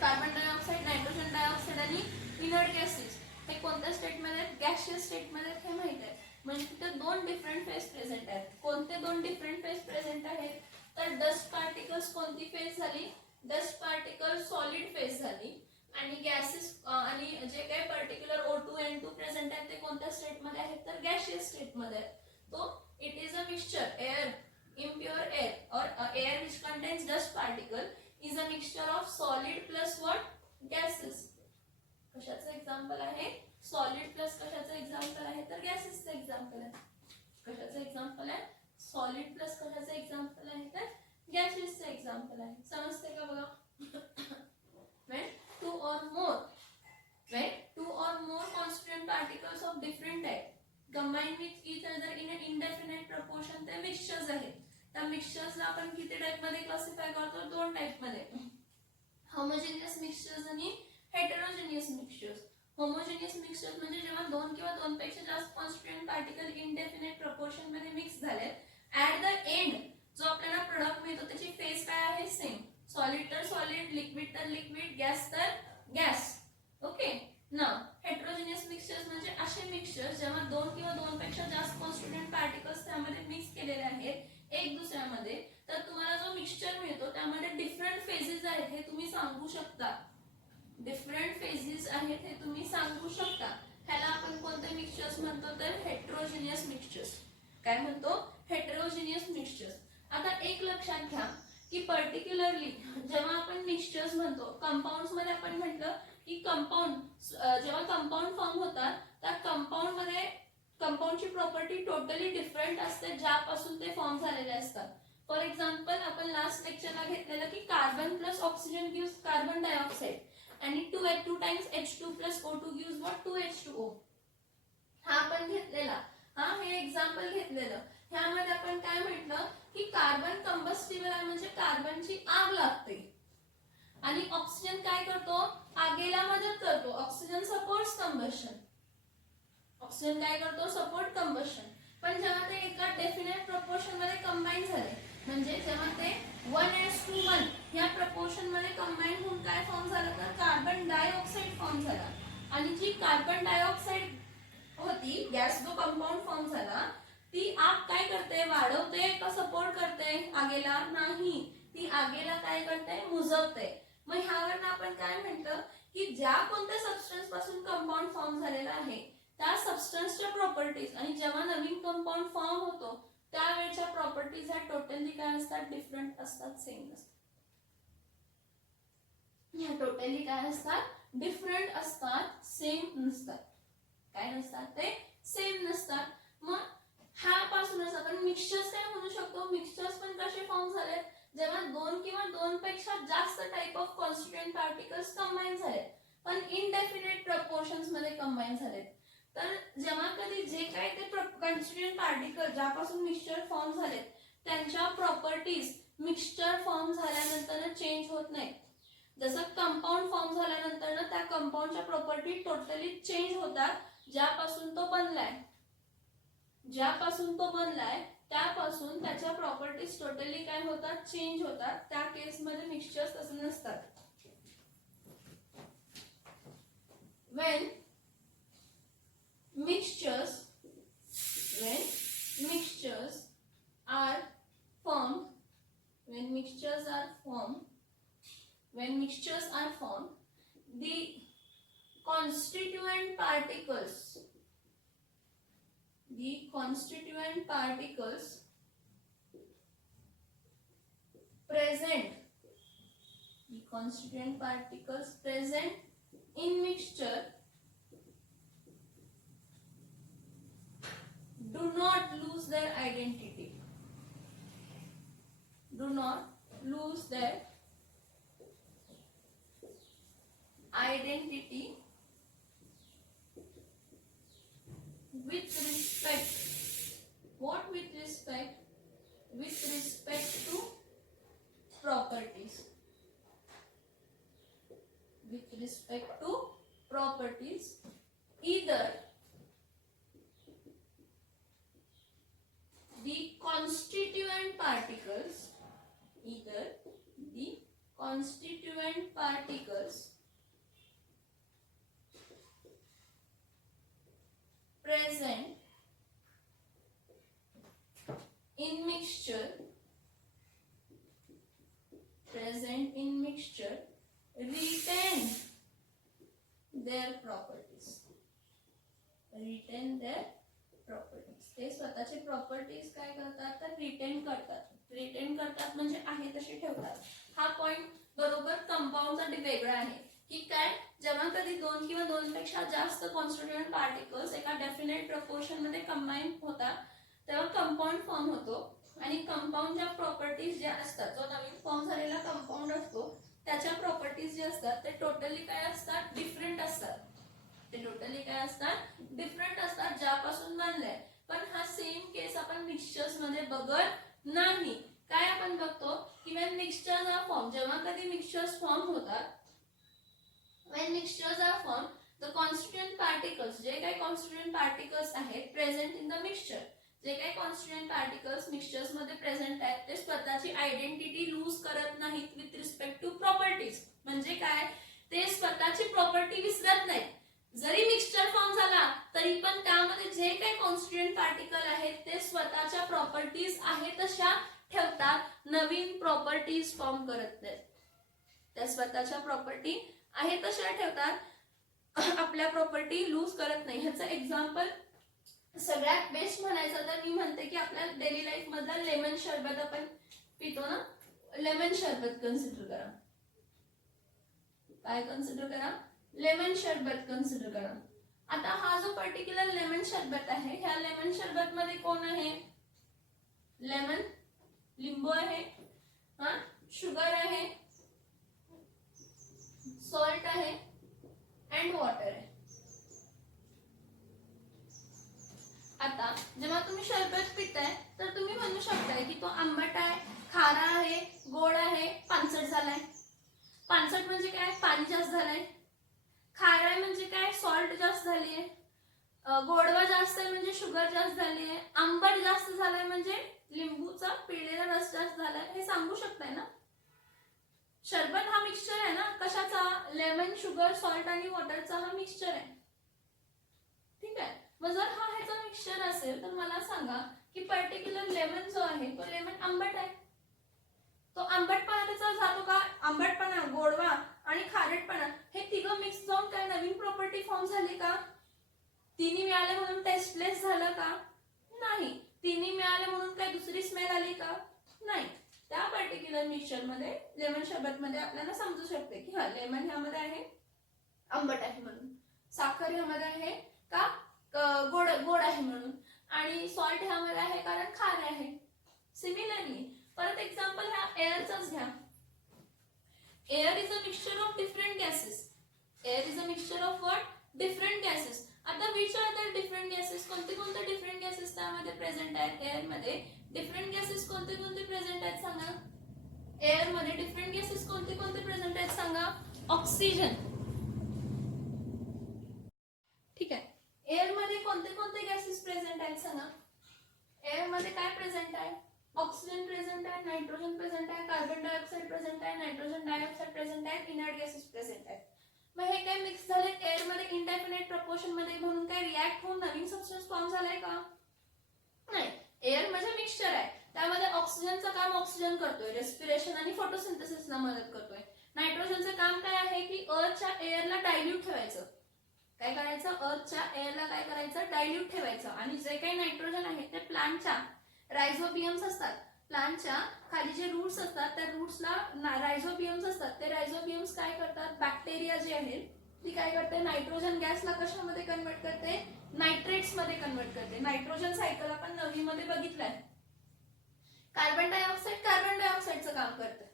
carbon dioxide, nitrogen dioxide आणि इनर्ट गॅसेस हे कोणत्या स्टेटमध्ये आहेत? गॅशियस स्टेटमध्ये हे माहित आहे. म्हणजे तिथे दोन डिफरंट फेज प्रेझेंट आहेत. कोणते दोन डिफरंट फेज प्रेझेंट आहेत? तर डस्ट पार्टिकल्स कोणती फेज झाली? डस्ट पार्टिकल सॉलिड फेज झाली. आणि गॅसेस आणि जे काही पर्टिक्युलर O2 N2 प्रेझेंट आहेत ते कोणत्या स्टेटमध्ये आहेत? तर गॅशियस स्टेटमध्ये आहेत. तो it is a mixture air, impure air or air which contains dust particle is a mixture of solid plus what? Gases. कशाचं एक्झाम्पल आहे? सॉलिड प्लस कशाचं एक्झाम्पल आहे? तर गॅसेसचं एक्झाम्पल आहे. कशाचं एक्झाम्पल आहे? सॉलिड प्लस कशाचं एक्झाम्पल आहे? तर गॅसेसचं एक्झाम्पल आहे. समजते का बघा? when two or more constituent particles of different type combine with each other in an indefinite proportion ते मिक्सचर्स आहेत. त्या मिक्सचर्सला आपण किती टाइप मध्ये क्लासिफाय करतो? दोन टाइप मध्ये, होमोजेनियस मिक्सचर्स आणि हेटेरोजेनियस मिक्सचर्स. होमोजेनियस मिक्सचर्स म्हणजे जेव्हा दोन किंवा दोनपेक्षा जास्त कॉन्स्टिट्यूएंट पार्टिकल इनडेफिनेट प्रोपोर्शन मध्ये मिक्स झाले, ऍट द एंड जो आपल्याला प्रोडक्ट मिळतो त्याची फेज काय आहे? सेम. सॉलिड तर सॉलिड, लिक्विड तर लिक्विड, गॅस तर गॅस. ओके ना. हेटेरोजेनियस मिक्सचर्स म्हणजे असे मिक्सचर्स जेव्हा दोन किंवा दोनपेक्षा जास्त कॉन्स्टिट्यूएंट पार्टिकल्स त्यामध्ये मिक्स केलेले आहेत एक दुसऱ्यामध्ये, तर तुम्हाला जो मिक्सचर मिळतो त्यामध्ये डिफरंट फेजेस आहेत हे तुम्ही सांगू शकता. डिफरंट फेजेस आहेत हे तुम्ही सांगू शकता. ह्याला आपण कोणते मिक्सचर्स म्हणतो? तर हेटेरोजेनियस मिक्सचर्स. काय म्हणतो? Heterogeneous mixtures. आता एक लक्षात घ्या की पर्टिक्युलरली जेव्हा आपण मिक्सचर्स म्हणतो, कंपाऊंड्स मध्ये आपण म्हटलं की कंपाऊंड जेव्हा कंपाऊंड फॉर्म होतात त्या कंपाऊंड मध्ये कंपाऊंडची प्रॉपर्टी टोटली डिफरंट असते ज्यापासून ते फॉर्म झालेले असतात. फॉर एक्झाम्पल आपण लास्ट लेक्चरला घेतलेलं की carbon plus oxygen gives carbon dioxide आणि 2 times H2 plus O2 gives what? 2H2O. हा आपण घेतलेला. हा हे एक्झाम्पल घेतलेलं. ह्यामध्ये आपण काय म्हटलं की कार्बन कंबस्टिबल आहे म्हणजे कार्बनची आग लागते आणि ऑक्सिजन काय करतो? आगीला मदत करतो. Oxygen supports combustion. ऑक्सिजन काय करतो? Support combustion. पण जेव्हा ते एका डेफिनेट प्रोपोर्शन मध्ये कंबाईन झाले, म्हणजे जेव्हा ते 1:1 या प्रोपोर्शन मध्ये कंबाईन होऊन काय फॉर्म झालं? तर कार्बन डायऑक्साईड फॉर्म झाला. आणि जी कार्बन डायऑक्साईड होती, गॅस जो कंपाऊंड फॉर्म झाला, ती आग काय करते? वाढवते का सपोर्ट करते आगीला? नाही, ती आगीला काय करते? मुजवते. मग ह्यावर आपण काय म्हणतो की ज्या कोणत्या सबस्टन्स पासून कंपाऊंड फॉर्म झालेला आहे त्या सबस्टन्सच्या प्रॉपर्टीज आणि जेव्हा नवीन कंपाऊंड फॉर्म होतो त्यावेळच्या प्रॉपर्टीज ह्या टोटली काय असतात? डिफरंट असतात, सेम नसतात. ह्या टोटली काय असतात? डिफरंट असतात, सेम नसतात. काय नसतात? ते सेम नसतात. मग ह्यापासूनच आपण मिक्सचर्स काय म्हणू शकतो? मिक्सचर्स पण कसे फॉर्म झाले? जेव्हा दोन किंवा दोनपेक्षा जास्त type of constituent particles combine झाले पण इनडेफिनेट प्रपोर्शन्स मध्ये कंबाईन झाले. तर जेव्हा कधी जे काही ते कॉन्स्टिट्यूएंट पार्टिकल ज्यापासून मिक्सचर फॉर्म झाले त्यांच्या प्रॉपर्टीज मिक्सचर फॉर्म झाल्यानंतर चेंज होत नाही. जसं कंपाऊंड फॉर्म झाल्यानंतर त्या कंपाऊंडच्या प्रॉपर्टी टोटली चेंज होतात. ज्यापासून तो बनलाय त्यापासून त्याच्या प्रॉपर्टीज टोटली काय होतात? चेंज होतात. त्या केस मध्ये मिक्सचर्स तसे नसतात. when mixtures are formed, when mixtures are formed, the constituent particles present in mixture do not lose their identity. With respect, what with respect? With respect to properties. With respect to properties, either the constituent particles, either the constituent particles present in mixture retain their properties. ते स्वतःचे properties काय करतात तर retain करतात म्हणजे आहे तसे ठेवतात. हा पॉइंट बरोबर कंपाऊंड साठी वेगळा आहे की काय, जेव्हा कधी दोन किंवा दोनपेक्षा जास्त कॉन्स्टिट्यूएंट पार्टिकल्स एका डेफिनेट प्रपोर्शन मध्ये कंबाईन होतात तेव्हा कंपाऊंड फॉर्म होतो. आणि कंपाऊंडच्या प्रॉपर्टीज ज्या असतात, जो नवीन फॉर्म झालेला कंपाऊंड असतो त्याच्या प्रॉपर्टीज जे असतात ते टोटली काय असतात, डिफरंट असतात. ज्यापासून बनलंय. पण हा सेम केस आपण मिक्सचर्स मध्ये बघत नाही. काय आपण बघतो की व्हेन मिक्सचर्स आर फॉर्म, जेव्हा कधी मिक्सचर्स फॉर्म होतात, when mixtures are form the constituent particles, जे काही कॉन्स्टिट्यूएंट पार्टिकल्स आहेत प्रेझेंट इन द मिक्सचर, जे काही कॉन्स्टिट्यूएंट पार्टिकल्स मिक्सचर्स मध्ये प्रेझेंट आहेत ते स्वतःची आयडेंटिटी लूज करत नाहीत विथ रिस्पेक्ट टू प्रॉपर्टीज. म्हणजे काय, ते स्वतःची प्रॉपर्टी विसरत नाहीत. जरी मिक्सचर फॉर्म झाला तरी पण त्यामध्ये जे काही कॉन्स्टिट्यूएंट पार्टिकल आहेत ते स्वतःच्या प्रॉपर्टीज आहे तशा ठेवतात, नवीन प्रॉपर्टीज फॉर्म करत नाहीत. त्या स्वतःच्या प्रॉपर्टी आहे तशा ठेवतात, आपल्या प्रॉपर्टी लूज करत नाही. ह्याचं एक्झाम्पल सगळ्यात बेस्ट म्हणायचं तर मी म्हणते की आपल्या डेली लाईफ मधला लेमन शरबत आपण पितो ना, लेमन शरबत कन्सिडर करा. काय कन्सिडर करा, लेमन शरबत कन्सिडर करा. आता हा जो पर्टिक्युलर लेमन शरबत आहे, ह्या लेमन शरबत मध्ये कोण आहे, लेमन, लिंबू आहे, शुगर आहे, सॉल्ट आहे अँड वॉटर आहे. आता जेव्हा तुम्ही शरबत पिताय तर तुम्ही म्हणू शकताय की तो आंबट आहे, खारा आहे, गोड आहे, पानसट झालाय. पानसट म्हणजे काय, पाणी जास्त झालंय. खारा आहे म्हणजे काय, सॉल्ट जास्त झालीये. गोडवा जास्त आहे म्हणजे शुगर जास्त झाली आहे. आंबट जास्त झालाय म्हणजे लिंबूचा पिळलेला रस जास्त झालाय. हे सांगू शकताय ना. शरबत हा मिक्सचर आहे ना, कशाचा, लेमन, शुगर, सॉल्ट आणि वॉटरचा हा मिक्सचर आहे. ठीक आहे. मग जर हा ह्याचा मिक्सचर असेल तर मला सांगा की पर्टिक्युलर लेमन जो आहे तो लेमन आंबट आहे. तो आंबटपणा त्याचा जातो का, आंबटपणा, गोडवा आणि खारटपणा हे तिघं मिक्स जाऊन काय नवीन प्रॉपर्टी फॉर्म झाली का, तिन्ही मिळाले म्हणून टेस्टलेस झालं का, नाही. तिन्ही मिळाले म्हणून काय दुसरी स्मेल आली का, नाही. त्या पर्टिक्युलर मिक्सचर मध्ये लेमन शरबत मध्ये आपल्याला समजू शकते की हा लेमन ह्यामध्ये आहे आंबट आहे म्हणून, साखर ह्यामध्ये आहे का गोड आहे म्हणून, आणि सॉल्ट ह्यामध्ये आहे कारण खार आहे. सिमिलरली परत एक्झाम्पल ह्या एअरचाच घ्या. Air is a mixture of different gases. Air is a mixture of what, different gases. आता which are the different gases, कोणते कोणते डिफरंट गॅसेस त्यामध्ये प्रेझेंट आहेत. एअर मध्ये डिफरंट गॅसेस कोणते कोणते प्रेझेंट आहेत सांगा. एअर मध्ये डिफरंट गॅसेस कोणते कोणते प्रेझेंट आहेत सांगा. ऑक्सिजन. ठीक आहे. एअर मध्ये कोणते कोणते गॅसेस प्रेझेंट आहेत सांगा. एअर मध्ये काय प्रेझेंट आहे, ऑक्सिजन प्रेझेंट आहे, नायट्रोजन प्रेझेंट आहे, कार्बन डायऑक्साइड प्रेझेंट आहे, नायट्रोजन डायऑक्साइड प्रेझेंट आहे, इनर्ट गॅसेस प्रेझेंट आहेत. मग हे काय मिक्स झाले एअर मध्ये इनडेफिनेट प्रपोर्शन मध्ये, म्हणून काय रिॲक्ट होऊन नवीन सबस्टन्स फॉर्म झालाय का, नाही. एअर म्हणजे मिक्सचर आहे, त्यामध्ये ऑक्सिजनचं काम ऑक्सिजन करतोय, रेस्पिरेशन आणि फोटोसिंथेसिसला मदत करतोय. नायट्रोजनचं काम काय आहे की अर्थच्या एअरला डायल्यूट ठेवायचं. काय करायचं, अर्थच्या एअरला काय करायचं, डायल्यूट ठेवायचं. आणि जे काही नायट्रोजन आहे ते प्लांटच्या रायझोबियम्स असतात, प्लांटच्या खाली जे रूट्स असतात त्या रूट्सला रायझोबियम्स असतात. ते रायझोबियम्स काय करतात, बॅक्टेरिया जी आहे ती काय करते, नायट्रोजन गॅसला कशामध्ये कन्वर्ट करते, नायट्रेट्स मध्ये कन्वर्ट करते. नायट्रोजन सायकल आपण 9वी मध्ये बघितलंय. कार्बन डायऑक्साइडचं काम करते.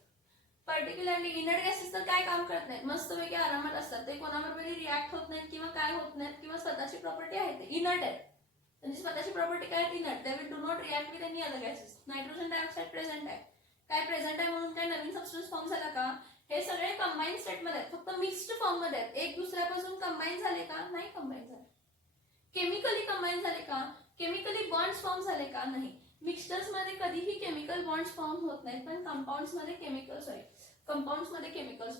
पर्टिक्युलरली इनर्ट गॅसेस तर काय काम करत नाहीत, मस्तपैकी आरामात असतात. ते कोणाबरोबर रिॲक्ट होत नाहीत किंवा काय होत नाहीत, किंवा स्वतःची प्रॉपर्टी आहे ते इनर्ट आहे. त्यांची स्वतःची प्रॉपर्टी काय, inert. They will do not react with any other gases. Nitrogen dioxide present आहे. काय प्रेझेंट आहे म्हणून काय नवीन सबस्टन्स फॉर्म झाला का, हे सगळे कंबाईन स्टेट मध्ये आहेत, फक्त मिक्स्ड फॉर्म मध्ये आहेत. एक दुसऱ्यापासून कंबाईन झाले का, नाही कंबाईन झाले. केमिकली कंबाईन झाले का, केमिकली बॉन्ड्स फॉर्म झाले का, नाही. मिक्सचर्स मध्ये कधीही केमिकल बॉन्ड्स फॉर्म होत नाहीत, पण कंपाऊंड्स मध्ये केमिकल्स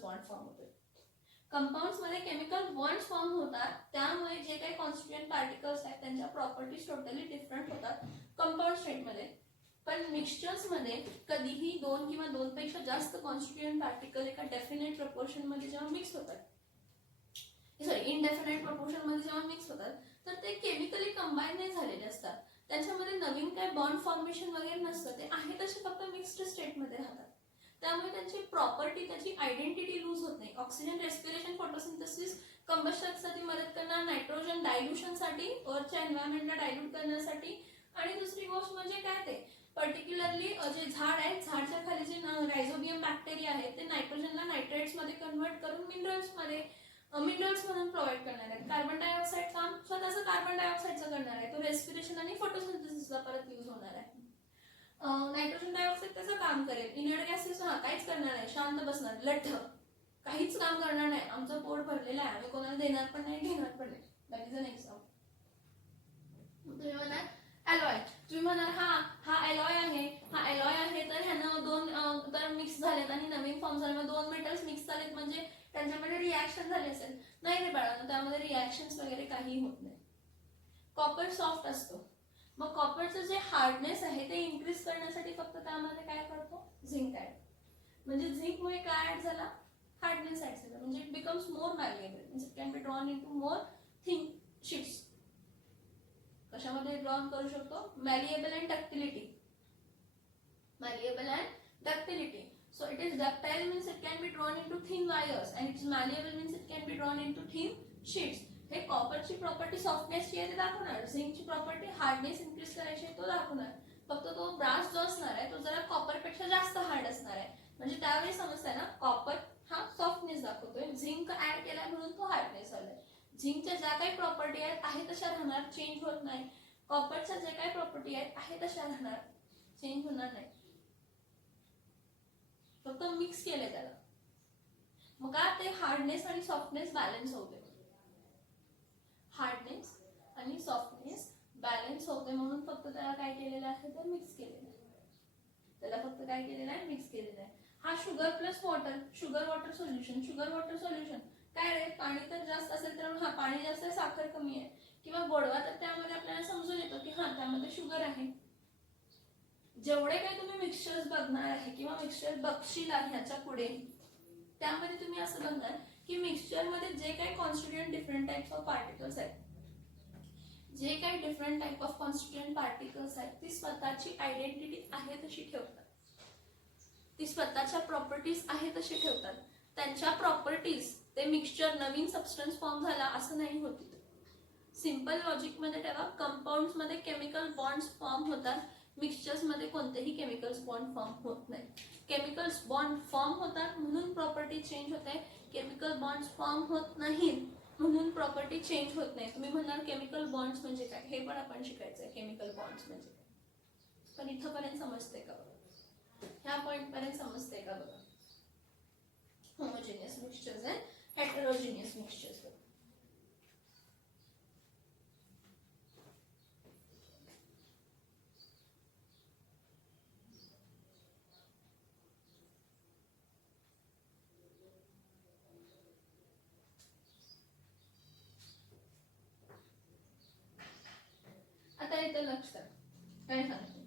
बॉन्ड फॉर्म होतात. कंपाऊंड्स मध्ये केमिकल बॉन्ड्स फॉर्म होतात, त्यामुळे जे काही कॉन्स्टिट्युएंट पार्टिकल्स आहेत त्यांच्या प्रॉपर्टीज टोटली डिफरंट होतात कंपाऊंड स्टेटमध्ये. पण मिक्सचर्स मध्ये कधीही 2 किंवा 2 पेक्षा जास्त कॉन्स्टिट्युएंट पार्टिकल एका डेफिनेट प्रपोर्शन मध्ये जेव्हा मिक्स होतात, इनडेफिनेट प्रपोर्शन मध्ये जेव्हा मिक्स होतात, तर ते केमिकली कंबाईन नाही झालेले असतात. त्याच्यामध्ये नवीन काय बॉन्ड फॉर्मेशन वगैरे नसतं, ते आहे तसे फक्त मिक्स्ड स्टेटमध्ये राहतात. त्यामुळे त्यांची प्रॉपर्टी, त्याची आयडेंटिटी लूज होत नाही. ऑक्सिजन रेस्पिरेशन, फोटोसिंथेसिस, कंबस्टनसाठी मदत करणार, नायट्रोजन डायल्युशनसाठी, अर्थच्या एन्व्हायरमेंटला डायल्यूट करण्यासाठी, आणि दुसरी गोष्ट म्हणजे काय ते पर्टिक्युलरली जे झाड आहे, झाडच्या खाली जे रायझोबियम बॅक्टेरिया आहेत ते नायट्रोजनला नायट्रेट्स मध्ये कन्वर्ट करून मिनरल्स म्हणून प्रोव्हाइड करणार आहेत. कार्बन डायऑक्साईड काम स्वतःचं कार्बन डायऑक्साईडचं करणार आहे, तो रेस्पिरेशन आणि फोटोसिंथेसिसला परत यूज होणार आहे. नायट्रोजन डायऑक्साईड त्याचं काम करेल. इनर्ट गॅसेस काहीच करणार नाही, शांत बसणार, लठ्ठ, काहीच काम करणार नाही. आमचं पोट भरलेलं आहे, आम्ही कोणाला देणार पण नाही, घेणार पण नाही. That is an example. तुम्ही म्हणाल अलॉय, तुम्ही म्हणाल हा अलॉय आहे, तर ह्यानं 2 तर मिक्स झालेत आणि नवीन फॉर्म झाले, 2 मेटल्स मिक्स झालेत म्हणजे त्यांच्यामध्ये रिॲक्शन झाली असेल. नाही रे बाळांनो, त्यामध्ये रिॲक्शन्स वगैरे काही होत नाही. कॉपर सॉफ्ट असतो, मग कॉपरचं जे हार्डनेस आहे ते इन्क्रीज करण्यासाठी फक्त त्यामध्ये काय करतो, झिंक ऍड. म्हणजे झिंकमुळे काय ऍड झाला, हार्डनेस ऍड झाला. म्हणजे it becomes more malleable, it can be drawn into more thin sheets. कशामध्ये ड्रॉन करू शकतो, malleable and ductility. So it is ductile means it can be drawn into thin wires, and it is malleable means it can be drawn into thin sheets. हे कॉपरची property सॉफ्टनेसची आहे ते दाखवणार, झिंकची property hardness increase करायची आहे तो दाखवणार. फक्त तो ब्रास जो असणार आहे तो जरा कॉपर पेक्षा जास्त हार्ड असणार आहे. म्हणजे त्यावेळी समजतंय ना, कॉपर हा सॉफ्टनेस दाखवतोय, झिंक ऍड केला म्हणून तो हार्डनेस आलाय. झिंकच्या ज्या काही प्रॉपर्टी आहेत आहे तशा राहणार, चेंज होत नाही. कॉपरच्या जे काही प्रॉपर्टी आहेत आहे तशा राहणार, चेंज होणार नाही, फक्त मिक्स केले त्याला. मग का ते हार्डनेस आणि सॉफ्टनेस बॅलन्स होते, हार्डनेस आणि सॉफ्टनेस बॅलन्स होते म्हणून फक्त त्याला काय केलेलं आहे तर मिक्स केलेलं आहे. त्याला फक्त काय केलेलं आहे, मिक्स केलेलं आहे. हा sugar plus water, sugar water solution काय रे, पाणी तर जास्त असेल तर हा पाणी जास्त आहे, साखर कमी आहे, किंवा गोडवा तर त्यामध्ये आपल्याला समजून येतो की हा त्यामध्ये शुगर आहे. जेवढे काही तुम्ही मिक्सचर्स बघणार आहे किंवा मिक्सचर बघशील ह्याच्या पुढे, त्यामध्ये तुम्ही असं बघणार की मिक्सचर मध्ये जे काही constituent different types of particles आहेत, जे काही different type of constituent particles आहेत, ती स्वतःची आयडेंटिटी आहे तशी ठेवतात, ती स्वतःच्या प्रॉपर्टीज आहे तशी ठेवतात. त्यांच्या प्रॉपर्टीज ते मिक्सचर नवीन सबस्टन्स फॉर्म झाला असं नाही होत. सिंपल लॉजिक मध्ये ठेवा, कंपाऊंड्स मध्ये केमिकल बॉन्ड्स फॉर्म होतात, मिक्सचर्स मध्ये कोणतेही केमिकल्स बॉन्ड फॉर्म होत नाही. केमिकल्स बॉन्ड फॉर्म होतात म्हणून प्रॉपर्टी चेंज होते, केमिकल बॉन्ड्स फॉर्म होत नाहीत म्हणून प्रॉपर्टी चेंज होत नाही. तुम्ही म्हणाल केमिकल बॉन्ड्स म्हणजे काय, हे पण आपण शिकायचंय, केमिकल बॉन्ड्स म्हणजे काय. पण इथपर्यंत समजते का बघा, ह्या पॉइंट पर्यंत समजते का बघा. होमोजेनियस मिक्सचर्स आहे, हेटेरोजेनियस मिक्सचर्स. आता इथं लक्षात काय सांगतो,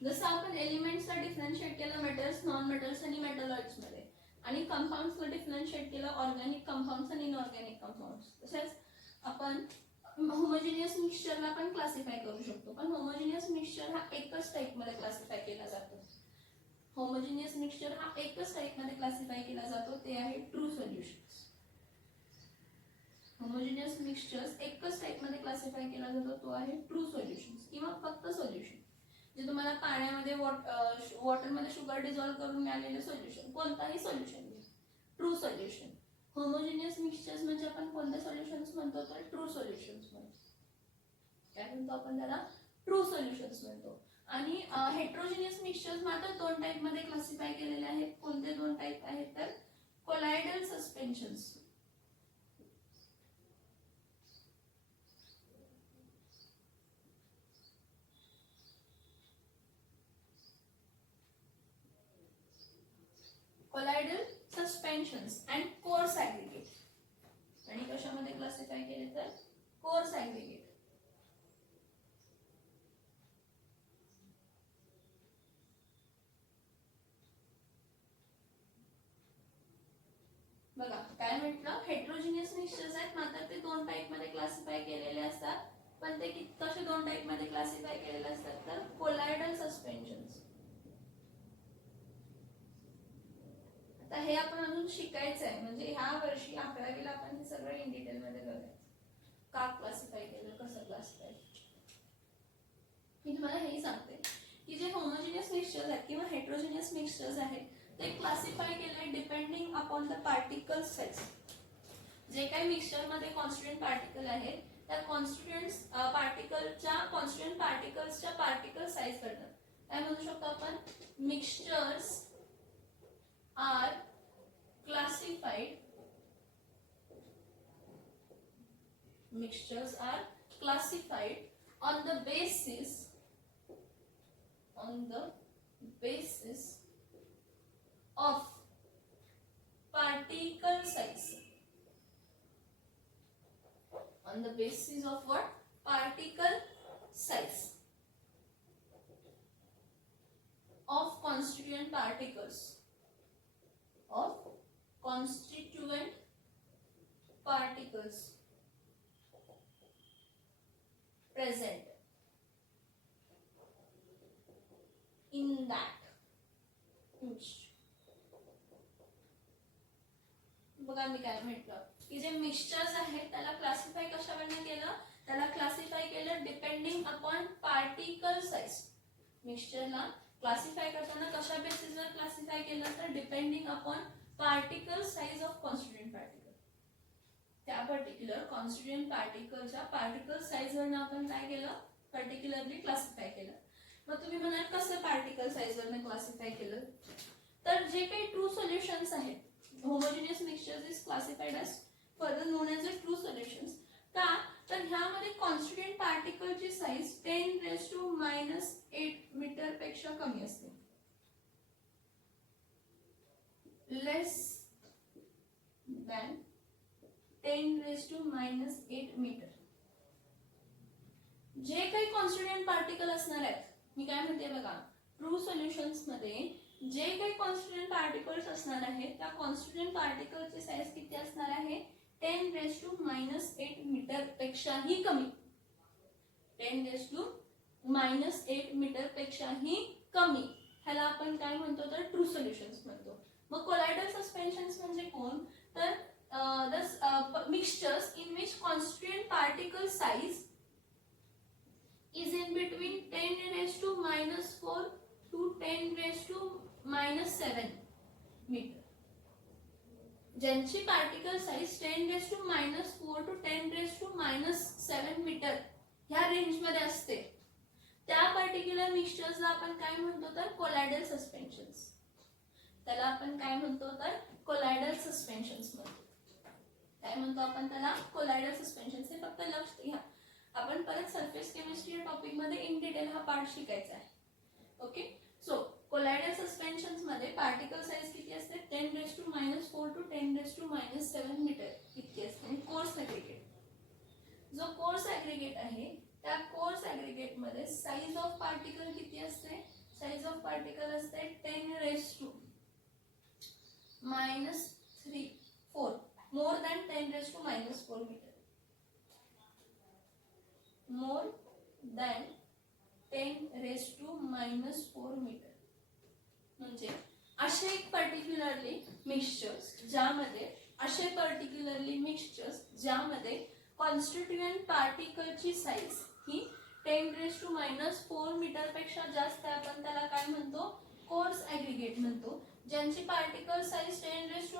जसं आपण एलिमेंट्सला डिफरन्शिएट केलं मेटल्स, नॉन मेटल्स आणि मेटलॉइड्स मध्ये, आणि कंपाऊंड्सला डिफरन्शिएट केलं ऑर्गॅनिक कंपाऊंड्स आणि इनऑर्गॅनिक कंपाऊंड्स, तसेच आपण होमोजेनियस मिक्सचरला पण क्लासिफाय करू शकतो. पण होमोजेनियस मिक्सचर हा एकच टाइप मध्ये क्लासिफाय केला जातो. होमोजेनियस मिक्सचर हा एकच टाइप मध्ये क्लासिफाय केला जातो, ते आहे ट्रू सोल्युशन्स. होमोजेनियस मिक्सचर्स एकच टाइप मध्ये क्लासिफाय केला जातो, तो आहे ट्रू सोल्युशन्स किंवा फक्त सोल्युशन. जे तुम्हाला पाण्यामध्ये वॉटरमध्ये शुगर डिझॉल्व करून मिळालेले सोल्युशन, कोणताही सोल्युशन घ्या, ट्रू सोल्युशन. होमोजेनियस मिक्सचर्स म्हणजे आपण कोणते सोल्युशन्स म्हणतो तर ट्रू सोल्युशन्स म्हणतो. काय म्हणतो आपण त्याला, ट्रू सोल्युशन्स म्हणतो. आणि हेट्रोजेनियस मिक्सचर्स मात्र 2 टाइप मध्ये क्लासिफाय केलेले आहेत. कोणते 2 टाइप आहेत तर कोलायडल सस्पेन्शन्स. कोलायडल सस्पेन्शन्स अँड कोर्स ऍग्रीगेट. आणि कशामध्ये क्लासिफाय केले तर कोर्स ऍग्रीगेट. बघा काय म्हटलं, हेट्रोजिनियस मिक्सचर्स आहेत मात्र ते दोन टाइप मध्ये क्लासिफाय केलेले असतात. पण ते कसे दोन टाइप मध्ये क्लासिफाय केलेले असतात तर कोलायडल सस्पेन्शन्स. आता हे आपण अजून शिकायचं आहे, म्हणजे ह्या वर्षी 11वीला आपण हे सगळं इन डिटेल मध्ये बघायचं, का क्लासिफाय केलं, कसं क्लासिफाय. मी तुम्हाला हेही सांगते की जे होमोजिनियस मिक्सचर्स आहेत किंवा हेट्रोजिनियस मिक्सचर्स आहेत ते क्लासिफाय केले depending upon the particle size. जे काही मिक्सचर मध्ये कॉन्स्टिट्यूएंट पार्टिकल आहेत त्या कॉन्स्टिट्यूएंट्स पार्टिकल्सच्या पार्टिकल साइज करतात. काय म्हणू शकतो आपण, mixtures are classified on the basis of particle size. On the basis of what? Particle size of constituent particles present in that mixture. बघा मी काय म्हटलं की जे मिक्सचर्स आहेत त्याला क्लासिफाय कशावरनं केलं, त्याला क्लासिफाय केलं डिपेंडिंग अपॉन पार्टिकल साइज. मिक्सचरला क्लासिफाय करताना कशा बेसिसवर क्लासिफाय केलं तर depending upon particle size of constituent particle. त्या पर्टिक्युलर कॉन्स्टिट्यूएंट पार्टिकलच्या पार्टिकल साइज वरनं आपण काय केलं, पर्टिक्युलरली क्लासिफाय केलं. मग तुम्ही म्हणाल कसं पार्टिकल साइज वरनं क्लासिफाय केलं, तर जे काही ट्रू सोल्युशन्स आहेत, homogeneous mixtures is classified as further known as a true solutions. का तर ह्यामध्ये कॉन्स्टिट्यूएंट पार्टिकलची साइज 10⁻⁸ मीटर पेक्षा कमी असते. लेस दॅन 10⁻⁸ मीटर. जे काही कॉन्स्टिट्यूएंट पार्टिकल असणार आहेत, मी काय म्हणते बघा, ट्रू सोल्युशन्स मध्ये जे काही कॉन्स्टिट्यूएंट पार्टिकल्स असणार आहेत त्या कॉन्स्टिट्यूएंट पार्टिकलची साइज किती असणार आहे, 10⁻⁸ मीटर पेक्षाही कमी. 10⁻⁸ मीटर पेक्षाही कमी ह्याला आपण काय म्हणतो तर ट्रू सोल्युशन्स म्हणतो. मग कोलायडल सस्पेन्शन्स म्हणजे कोण, तर the mixtures in which constituent particle size is in between 10⁻⁴ to 10⁻⁷ metre. ज्यांची पार्टिकल साइज 10⁻⁴ to 10⁻⁷ मीटर ह्या रेंज मध्ये असते त्या पर्टिक्युलर मिक्सचर्सला आपण काय म्हणतो तर कोलायडल सस्पेन्शन्स. त्याला आपण काय म्हणतो तर कोलायडल सस्पेन्शन्स म्हणतो. काय म्हणतो आपण त्याला, कोलायडल सस्पेन्शन्स. हे फक्त लक्ष घ्या, आपण परत सरफेस केमिस्ट्री या टॉपिक मध्ये इन डिटेल हा पार्ट शिकायचा आहे. ओके, सो कोलायडल सस्पेन्शन्स मध्ये पार्टिकल साइज किती असते, 10⁻⁴ to 10⁻⁷ मीटर इतकी असते. आणि कोर्स ऍग्रीगेट, जो कोर्स ऍग्रीगेट आहे त्या कोर्स ऍग्रीगेट मध्ये साइज ऑफ पार्टिकल किती असते, साइज ऑफ पार्टिकल असते 10⁻⁻⁴, more than 10⁻⁴ metre. more than 10⁻⁴ metre. म्हणजे असे एक पर्टिक्युलरली मिक्सचर्स ज्यामध्ये कॉन्स्टिट्यूएंट पार्टिकलची साइज ही 10⁻⁴ मीटर पेक्षा जास्त आहे, आपण त्याला काय म्हणतो, कोर्स ऍग्रीगेट म्हणतो. ज्यांची पार्टिकल साइज 10⁻⁴ to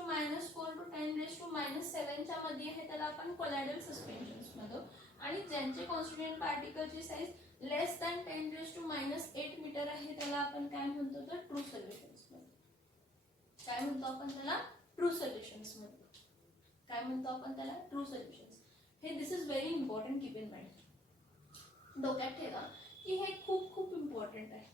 10⁻⁷ च्या मध्ये आहे त्याला आपण कोलायडल सस्पेन्शन्स म्हणतो. आणि ज्यांचे कॉन्स्टिट्यूएंट पार्टिकलची साइज लेस दॅन 10⁻⁸ मीटर आहे त्याला आपण काय म्हणतो तर ट्रू सोल्युशन्स म्हणतो. काय म्हणतो आपण त्याला, ट्रू सोल्युशन्स म्हणतो. काय म्हणतो आपण त्याला, ट्रू सोल्युशन्स. हे this is very important, keep in mind. डोक्यात ठेवा की हे खूप खूप इम्पॉर्टंट आहे.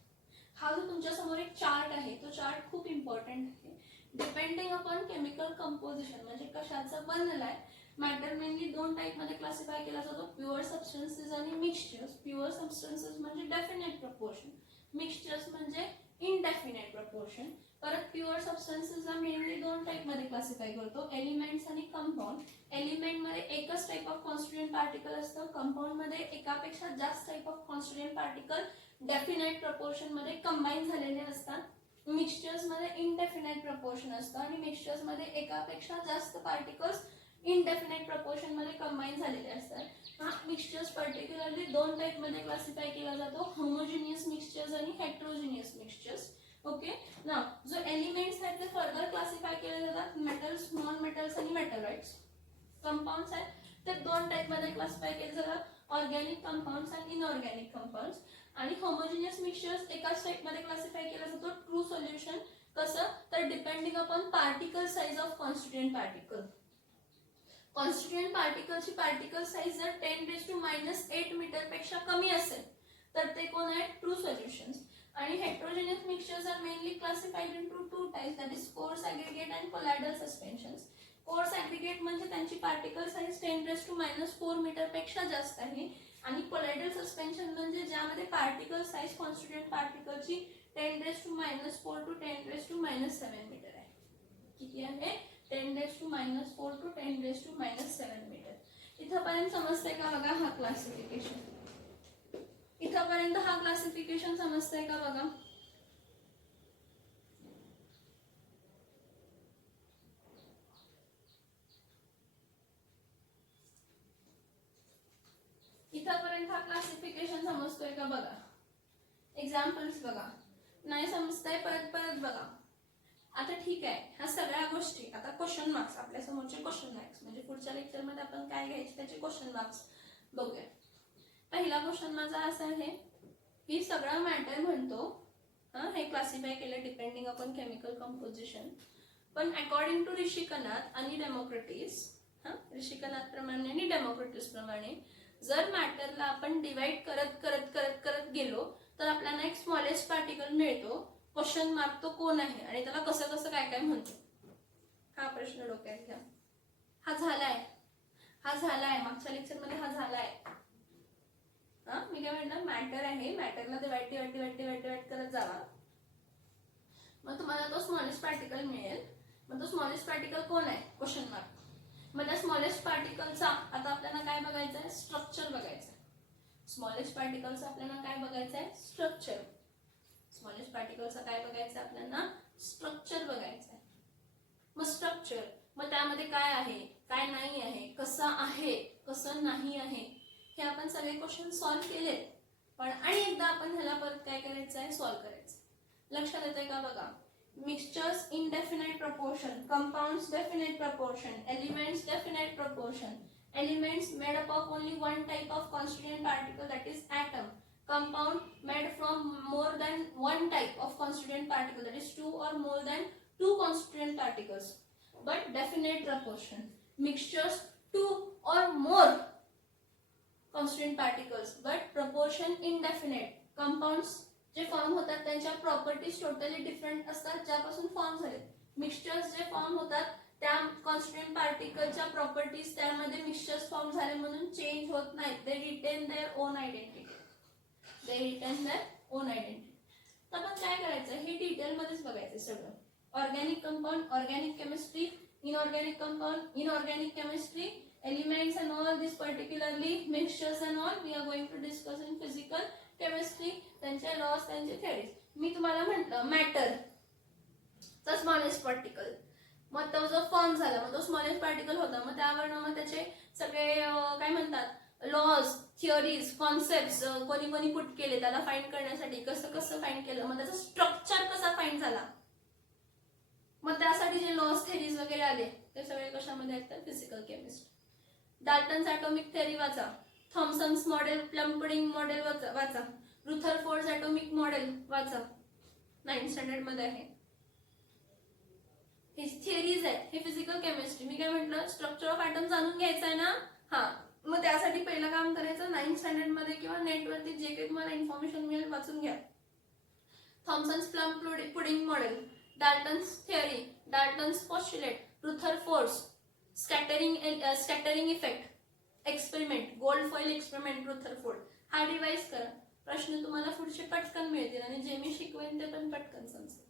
हा जो तुमच्या समोर एक चार्ट आहे तो चार्ट खूप इम्पॉर्टंट आहे. डिपेंडिंग अपॉन केमिकल कंपोजिशन म्हणजे कशाचं बनलाय. मॅटर मेनली दोन टाइप मध्ये क्लासिफाय केला जातो, प्युअर सबस्टन्सेस आणि मिक्सचर्स. प्युअर सबस्टन्सेस म्हणजे डेफिनेट प्रपोर्शन, मिक्सचर्स म्हणजे इनडेफिनेट प्रपोर्शन. परत प्युअर सबस्टन्सेसला मेनली दोन टाइप मध्ये क्लासिफाय करतो, एलिमेंट्स आणि कंपाऊंड. एलिमेंट मध्ये एकच टाइप ऑफ कॉन्स्टिट्युएंट पार्टिकल असतं, कंपाऊंड मध्ये एकापेक्षा जास्त type of constituent particle definite proportion मध्ये कंबाईन झालेले असतात. मिक्सचर्स मध्ये इनडेफिनेट प्रपोर्शन असतं आणि मिक्सचर्स मध्ये एकापेक्षा जास्त पार्टिकल्स इनडेफिनेट प्रपोर्शन मध्ये कंबाईन झालेले असतात. हा मिक्सचर्स पर्टिक्युलरली दोन टाइप मध्ये क्लासिफाय केला जातो, होमोजिनियस मिक्सचर्स आणि हेट्रोजिनियस मिक्सचर्स. ओके, नाउ जो एलिमेंट्स आहेत ते फर्दर क्लासिफाय केले जातात, मेटल्स, नॉन मेटल्स आणि मेटलाइट्स. कंपाऊंड्स आहेत ते दोन टाइप मध्ये क्लासिफाय केले जातात, ऑर्गॅनिक कंपाऊंड्स आणि इनऑर्गॅनिक कंपाऊंड्स. आणि होमोजिनियस मिक्सचर्स एकाच टाइप मध्ये क्लासिफाय केला जातो, ट्रू सोल्युशन. कसं तर depending upon particle size of constituent particle. Constituent पार्टिकलची पार्टिकल साइज जर 10⁻⁸ मीटर पेक्षा कमी असेल तर ते कोण आहे, ट्रू सोल्युशन्स. आणि heterogeneous mixtures are mainly classified into two types, that is coarse aggregate and colloidal suspensions. Coarse aggregate म्हणजे त्यांची पार्टिकल साइज 10⁻⁴ मीटर पेक्षा जास्त आहे आणि कोलायडल सस्पेन्शन म्हणजे ज्यामध्ये पार्टिकल साइज कॉन्स्टिट्युएंट पार्टिकलची 10⁻⁴ टू 10⁻⁷ मीटर आहे. किती आहे, 10⁻⁴ टू 10⁻⁷ मीटर. इथपर्यंत समजतंय का बघा हा क्लासिफिकेशन. इथपर्यंत हा क्लासिफिकेशन समजतंय का बघा. इथपर्यंत हा क्लासिफिकेशन समजतोय का बघा. एक्झाम्पल्स बघा, नाही समजतंय परत परत बघा. आता ठीक आहे, ह्या सगळ्या गोष्टी आता क्वेश्चन मार्क्स, आपल्या समोरचे क्वेश्चन मार्क्स म्हणजे पुढच्या लेक्चर मध्ये आपण काय घ्यायचे त्याचे क्वेश्चन मार्क्स बघूया. पहिला क्वेश्चन माझा असा आहे की सगळा मॅटर म्हणतो, हे क्लासिफाय केलं डिपेंडिंग अपॉन केमिकल कंपोजिशन, पण अकॉर्डिंग टू ऋषिकनाथ आणि डेमोक्रेटिस, ऋषिकनाथ प्रमाणे आणि डेमोक्रेटिस प्रमाणे जर मॅटरला आपण डिवाइड करत करत करत करत गेलो तर आपल्याला एक स्मॉलेस्ट पार्टिकल मिळतो. क्वेश्चन मार्क तो कोण आहे आणि त्याला कसं कसं काय काय म्हणतो, हा प्रश्न डोक्यात घ्या. हा झालाय मागच्या लेक्चर मध्ये, हा झालाय. मी काय म्हटलं, मॅटर आहे, मॅटरला डिवाइड करत जावा, मग तुम्हाला तो स्मॉलेस्ट पार्टिकल मिळेल. मग तो स्मॉलेस्ट पार्टिकल कोण आहे, क्वेश्चन मार्क. मग त्या स्मॉलेस्ट पार्टिकलचा आता आपल्याला काय बघायचं आहे, स्ट्रक्चर बघायचं आहे. स्मॉलेस्ट पार्टिकलचा आपल्याला काय बघायचं आहे, स्ट्रक्चर. स्मॉलेस्ट पार्टिकलचा काय बघायचं आपल्याला, स्ट्रक्चर बघायचं आहे. मग स्ट्रक्चर, मग त्यामध्ये काय आहे काय नाही आहे, कसं आहे कसं नाही आहे, हे आपण सगळे क्वेश्चन सॉल्व्ह केले. पण आणि एकदा आपण ह्याला परत काय करायचं आहे, सॉल्व्ह करायचं. लक्षात येतंय का बघा. Mixtures indefinite proportion, compounds definite proportion, elements definite proportion. Elements made up of only one type of constituent particle, that is atom. Compound made from more than one type of constituent particle, that is two or more than two constituent particles, but definite proportion. Mixtures two or more constituent particles, but proportion indefinite. Compounds जे form होतात त्यांच्या properties totally different असतात ज्यापासून form झाले. Mixtures जे form होतात त्या constituent पार्टिकलच्या प्रॉपर्टीज त्यामध्ये मिक्सचर्स फॉर्म झाले म्हणून चेंज होत नाहीत. They retain their own identity. तर आपण काय करायचं, हे डिटेल मध्येच बघायचं सगळं. Organic compound, organic chemistry, inorganic compound, inorganic chemistry, elements and all this, particularly mixtures and all we are going to discuss in physical chemistry. त्यांचे लॉस, त्यांचे थेअरीज. मी तुम्हाला म्हटलं मॅटर चा स्मॉलेस्ट पार्टिकल, मग तो जो फॉर्म झाला मग तो स्मॉलेस्ट पार्टिकल होता, मग त्यावर मग त्याचे सगळे काय म्हणतात लॉज, थिअरीज, कॉन्सेप्ट्स कोणी कोणी पुट केले त्याला फाइंड करण्यासाठी, कसं कसं फाइंड केलं, मग त्याचा स्ट्रक्चर कसा फाइंड झाला, मग त्यासाठी जे लॉज, थिअरीज वगैरे आले ते सगळे कशामध्ये आहेत, physical chemistry. Dalton's atomic theory वाचा, Thomson's model, plum pudding model वाचा, रुथरफोर्ड ॲटॉमिक मॉडेल वाचा, 9th स्टँडर्ड मध्ये आहे. हे थिअरीज आहेत, हे फिजिकल केमिस्ट्री. मी काय म्हटलं, स्ट्रक्चर ऑफ ॲटम जाणून घ्यायचं आहे ना, मग त्यासाठी पहिलं काम करायचं 9th स्टँडर्ड मध्ये किंवा नेटवरती जे काही तुम्हाला इन्फॉर्मेशन मिळेल वाचून घ्या. Thomson's plum pudding model, Dalton's theory, Dalton's postulate, Rutherford's, scattering effect, experiment, gold foil experiment, Rutherford. हा डिवाइस करा, प्रश्न तुम्हाला पुढचे पटकन मिळतील आणि जे मी शिकवेन ते पण पटकन समजेल.